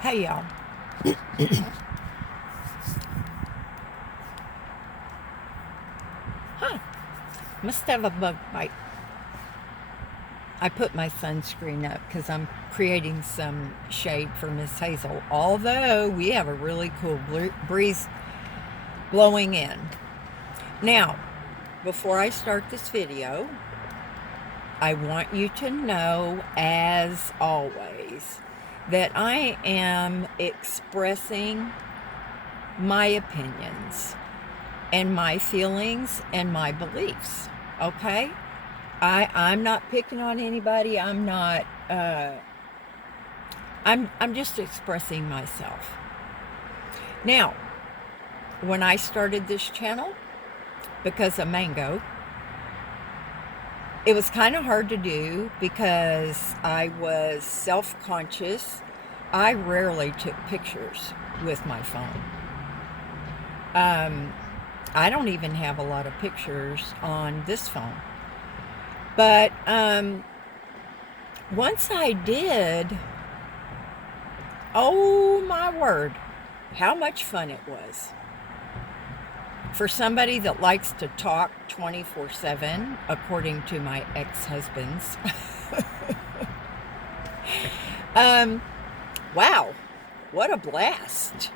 Hey y'all. Huh. Must have a bug bite. I put my sunscreen up because I'm creating some shade for Miss Hazel. Although we have a really cool breeze blowing in. Now, before I start this video, I want you to know, as always, that I am expressing my opinions and my feelings and my beliefs. Okay? I'm not picking on anybody. I'm just expressing myself. Now, when I started this channel, because of Mango, it was kind of hard to do because I was self-conscious. I rarely took pictures with my phone. I don't even have a lot of pictures on this phone. But once I did, oh my word, how much fun it was. For somebody that likes to talk 24/7, according to my ex-husbands, wow, what a blast.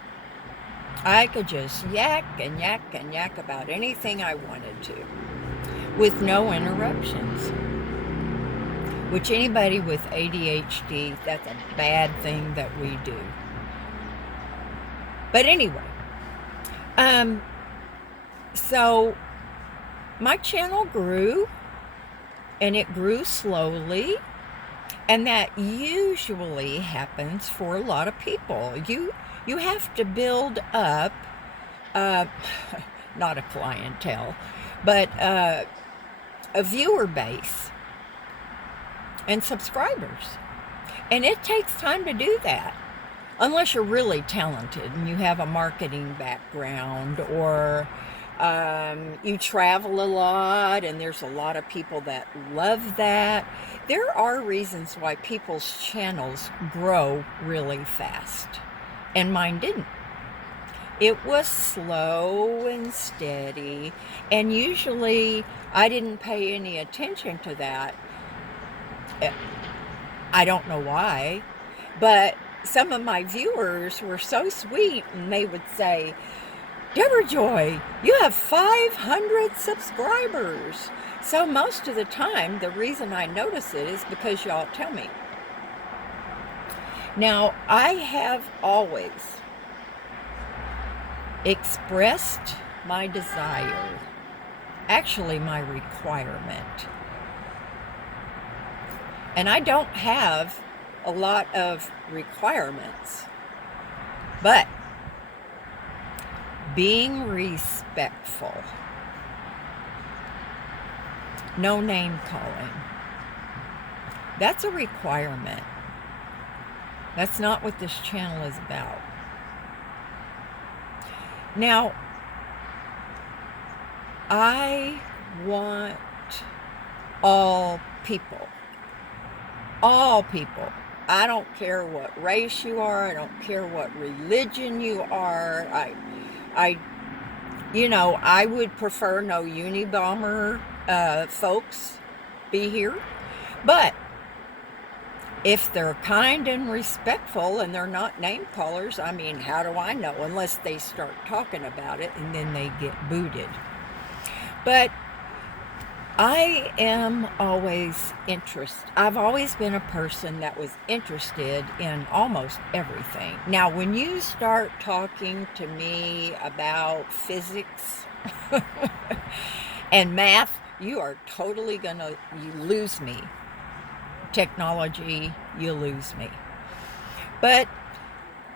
I could just yak and yak and yak about anything I wanted to, with no interruptions. Which anybody with ADHD, that's a bad thing that we do. But anyway, so my channel grew, and it grew slowly, and that usually happens for a lot of people. You have to build up, not a clientele, but a viewer base and subscribers. And it takes time to do that, unless you're really talented and you have a marketing background, or you travel a lot and there's a lot of people that love that. There are reasons why people's channels grow really fast, and mine didn't. It was slow and steady, and usually I didn't pay any attention to that. I don't know why, but some of my viewers were so sweet, and they would say, Debrajoy, you have 500 subscribers. So most of the time, the reason I notice it is because y'all tell me. Now, I have always expressed my desire, actually my requirement. And I don't have a lot of requirements, but being respectful, no name calling, that's a requirement. That's not what this channel is about. Now, I want all people. All people. I don't care what race you are. I don't care what religion you are. I would prefer no Unabomber folks be here. But if they're kind and respectful and they're not name callers, I mean, how do I know? Unless they start talking about it and then they get booted. But I am always interested. I've always been a person that was interested in almost everything. Now, when you start talking to me about physics and math, you are totally you lose me. Technology, you lose me. But,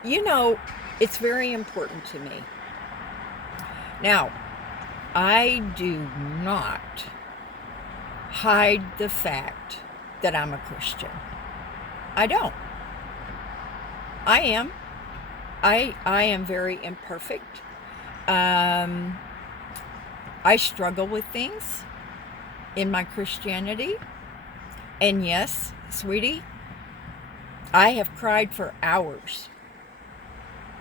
it's very important to me. Now, I do not hide the fact that I'm a Christian. I don't. I am. I am very imperfect. I struggle with things in my Christianity. And yes, sweetie, I have cried for hours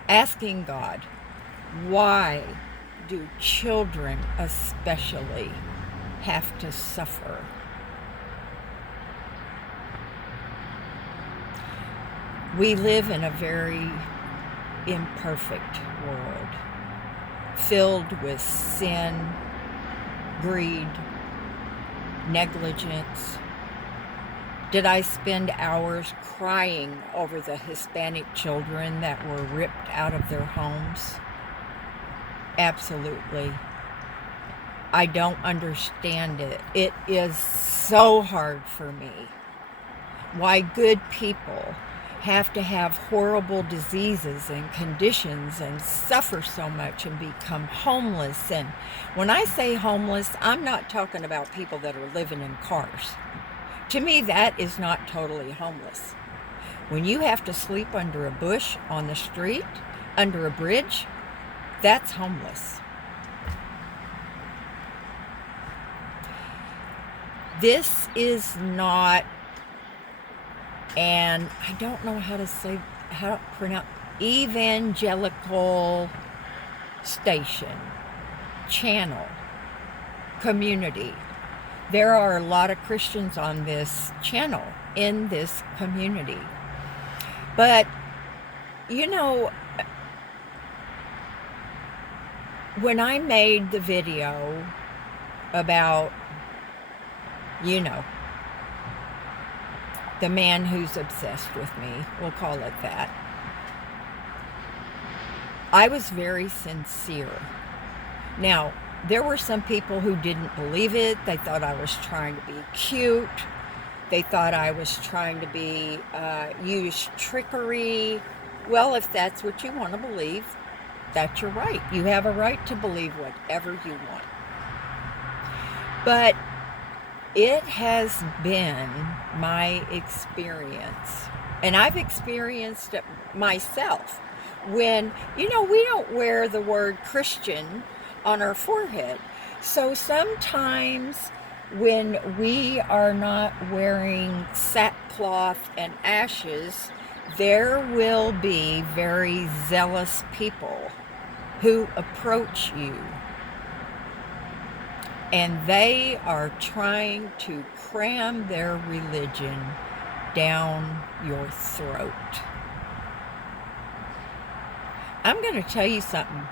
asking God, why do children especially have to suffer? We live in a very imperfect world, filled with sin, greed, negligence. Did I spend hours crying over the Hispanic children that were ripped out of their homes? Absolutely. I don't understand it. It is so hard for me. Why good people have to have horrible diseases and conditions and suffer so much and become homeless. And when I say homeless, I'm not talking about people that are living in cars. To me, that is not totally homeless. When you have to sleep under a bush, on the street, under a bridge, that's homeless. This is not, and I don't know how to pronounce, evangelical station, channel, community. There are a lot of Christians on this channel, in this community. But, you know, when I made the video about, you know, the man who's obsessed with me, we'll call it that, I was very sincere. Now, there were some people who didn't believe it. They thought I was trying to be cute. They thought I was trying to use trickery. Well, if that's what you want to believe, that's your right. You have a right to believe whatever you want. But it has been my experience, and I've experienced it myself, when, you know, we don't wear the word Christian on our forehead. So sometimes when we are not wearing sackcloth and ashes, there will be very zealous people who approach you, and they are trying to cram their religion down your throat. I'm going to tell you something.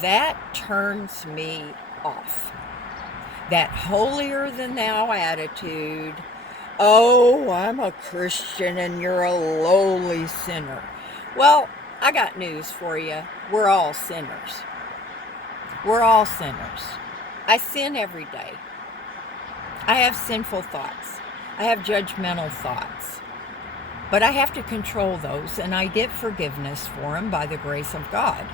That turns me off. That holier-than-thou attitude. Oh, I'm a Christian and you're a lowly sinner. Well, I got news for you. We're all sinners. We're all sinners. I sin every day. I have sinful thoughts. I have judgmental thoughts. But I have to control those, and I get forgiveness for them by the grace of God.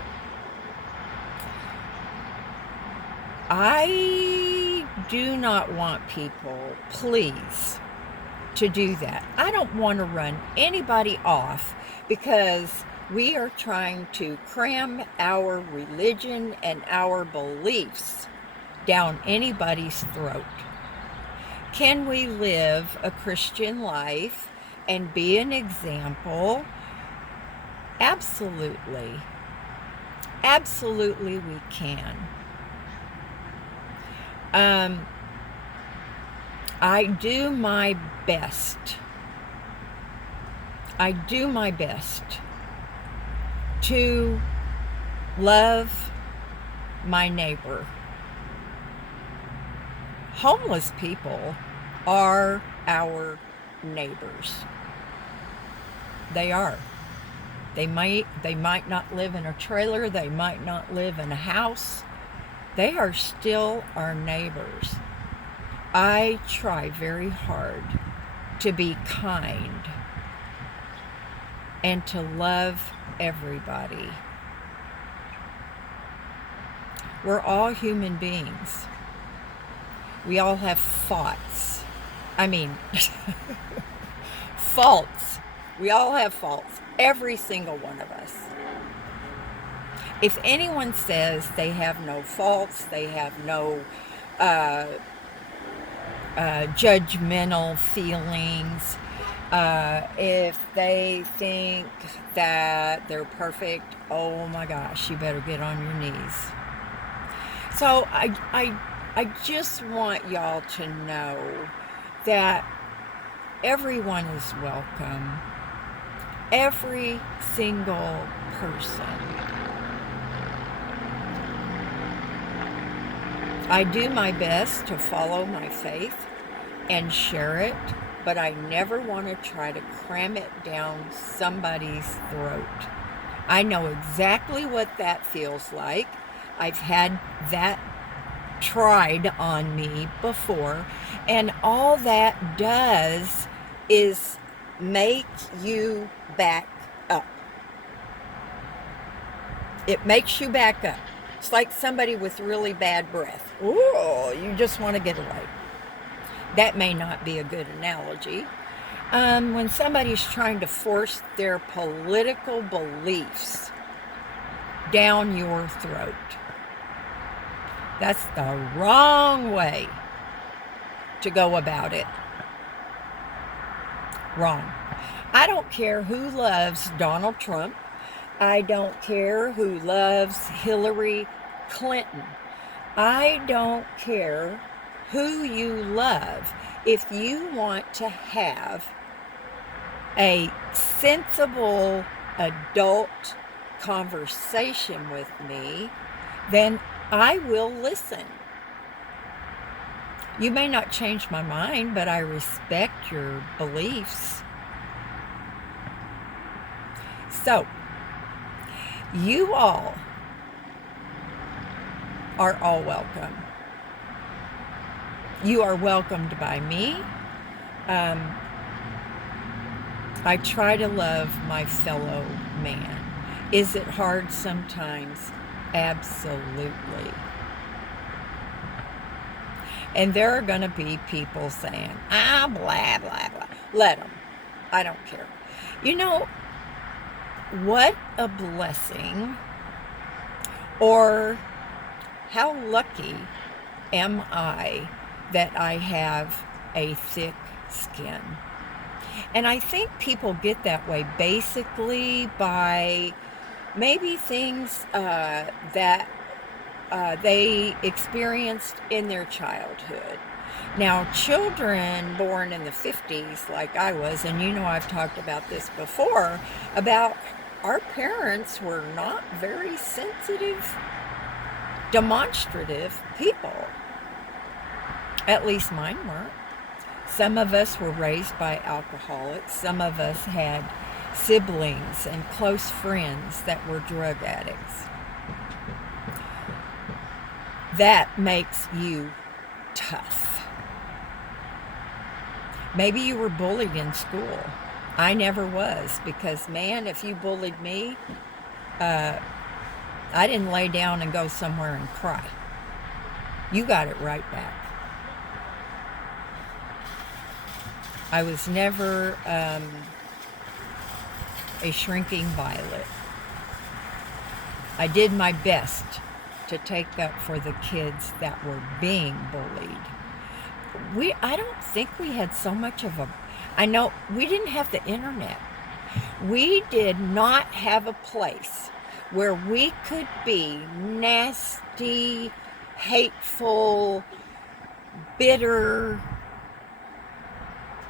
I do not want people, please, to do that. I don't want to run anybody off because we are trying to cram our religion and our beliefs down anybody's throat. Can we live a Christian life and be an example? Absolutely. Absolutely we can. I do my best. I do my best to love my neighbor. Homeless people are our neighbors. They are. They might not live in a trailer. They might not live in a house. They are still our neighbors. I try very hard to be kind and to love everybody. We're all human beings. We all have faults. Faults. We all have faults. Every single one of us. If anyone says they have no faults, they have no judgmental feelings, If they think that they're perfect, oh my gosh, you better get on your knees. So I just want y'all to know that everyone is welcome. Every single person. I do my best to follow my faith and share it, but I never want to try to cram it down somebody's throat. I know exactly what that feels like. I've had that tried on me before, and all that does is make you back up. It makes you back up. It's like somebody with really bad breath. Ooh, you just want to get away. That may not be a good analogy. When somebody's trying to force their political beliefs down your throat, that's the wrong way to go about it. Wrong. I don't care who loves Donald Trump. I don't care who loves Hillary Clinton. I don't care who you love. If you want to have a sensible adult conversation with me, then I will listen. You may not change my mind, but I respect your beliefs. So, you all are all welcome. You are welcomed by me. I try to love my fellow man. Is it hard sometimes? Absolutely. And there are going to be people saying, blah, blah, blah. Let them. I don't care. You know, what a blessing, or how lucky am I that I have a thick skin. And I think people get that way basically by maybe things that they experienced in their childhood. Now, children born in the 50s, like I was, and you know I've talked about this before, about our parents were not very sensitive, demonstrative people. At least mine weren't. Some of us were raised by alcoholics. Some of us had siblings and close friends that were drug addicts. That makes you tough. Maybe you were bullied in school. I never was, because man, if you bullied me, I didn't lay down and go somewhere and cry. You got it right back. I was never a shrinking violet. I did my best to take up for the kids that were being bullied. I don't think we had so much of a... I know we didn't have the internet. We did not have a place where we could be nasty, hateful, bitter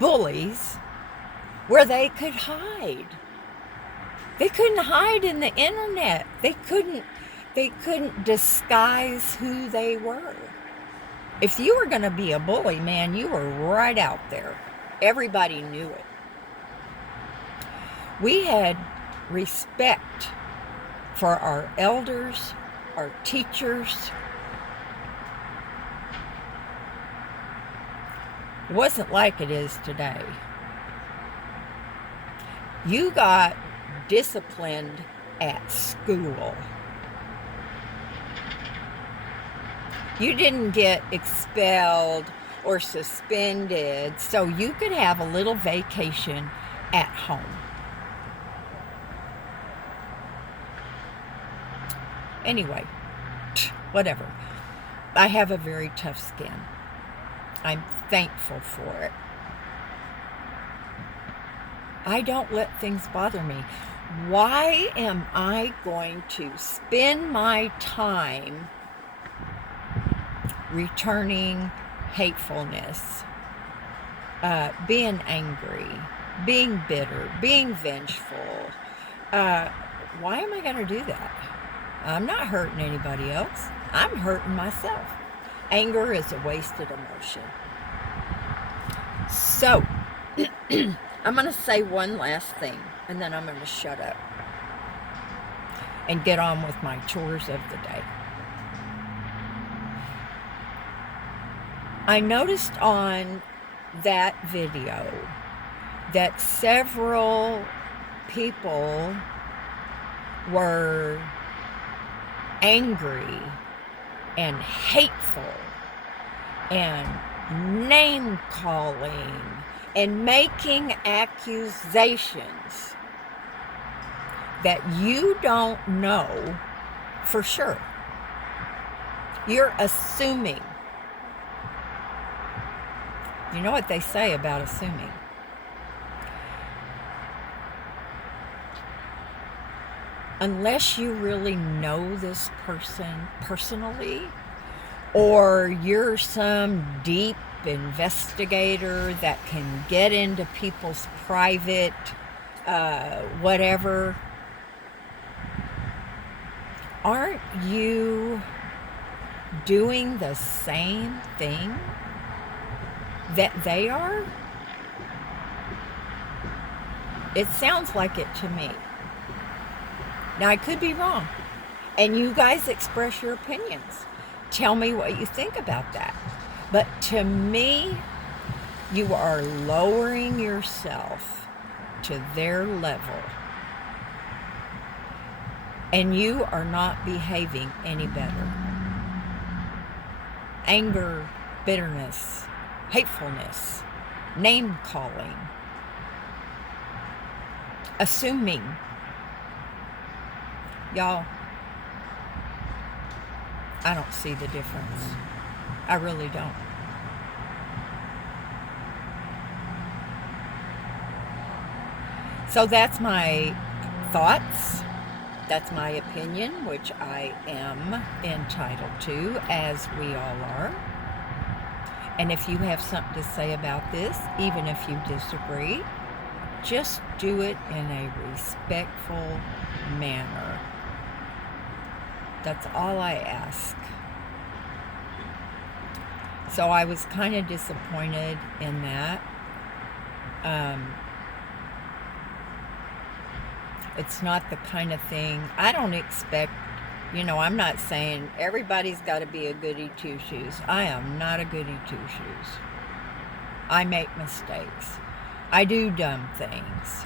bullies where they could hide. They couldn't hide in the internet. They couldn't disguise who they were. If you were going to be a bully, man, you were right out there. Everybody knew it. We had respect for our elders, our teachers. It wasn't like it is today. You got disciplined at school. You didn't get expelled or suspended, so you could have a little vacation at home. Anyway, whatever. I have a very tough skin. I'm thankful for it. I don't let things bother me. Why am I going to spend my time returning hatefulness, being angry, being bitter, being vengeful? Why am I going to do that? I'm not hurting anybody else. I'm hurting myself. Anger is a wasted emotion. So, I'm going to say one last thing, and then I'm going to shut up and get on with my chores of the day. I noticed on that video that several people were angry and hateful and name calling and making accusations that you don't know for sure. You're assuming. You know what they say about assuming? Unless you really know this person personally, or you're some deep investigator that can get into people's private whatever, aren't you doing the same thing that they are? It sounds like it to me. Now, I could be wrong, and you guys express your opinions. Tell me what you think about that. But to me, you are lowering yourself to their level, and you are not behaving any better. Anger, bitterness, hatefulness, name calling, assuming. Y'all, I don't see the difference. I really don't. So that's my thoughts. That's my opinion, which I am entitled to, as we all are. And if you have something to say about this, even if you disagree, just do it in a respectful manner. That's all I ask. So I was kind of disappointed in that. It's not the kind of thing, I don't expect, I'm not saying everybody's got to be a goody two-shoes. I am not a goody two-shoes. I make mistakes. I do dumb things.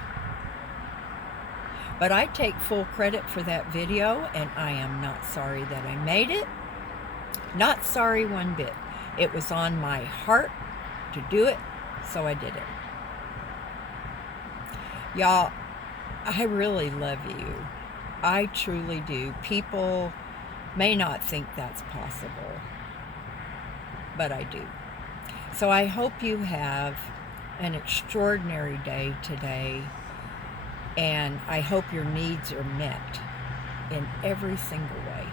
But I take full credit for that video, and I am not sorry that I made it. Not sorry one bit. It was on my heart to do it, so I did it. Y'all, I really love you. I truly do. People may not think that's possible, but I do. So I hope you have an extraordinary day today, and I hope your needs are met in every single way.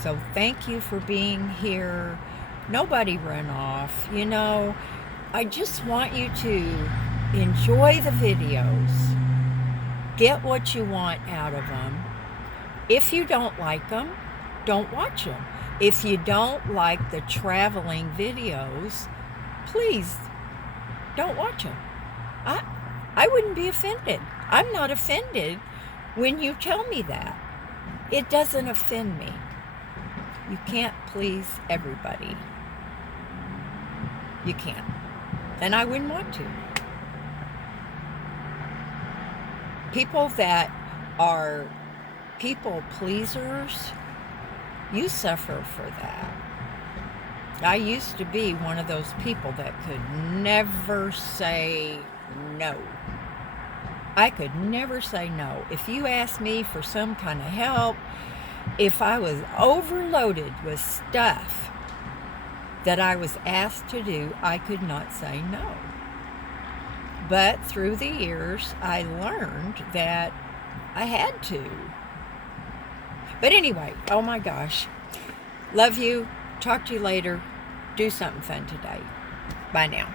So thank you for being here. Nobody run off. I just want you to enjoy the videos. Get what you want out of them. If you don't like them, don't watch them. If you don't like the traveling videos, please don't watch them. I wouldn't be offended. I'm not offended when you tell me that. It doesn't offend me. You can't please everybody. You can't. And I wouldn't want to. People that are people pleasers, you suffer for that. I used to be one of those people that could never say no. I could never say no. If you asked me for some kind of help, if I was overloaded with stuff that I was asked to do, I could not say no. But through the years, I learned that I had to. But anyway, oh my gosh. Love you. Talk to you later. Do something fun today. Bye now.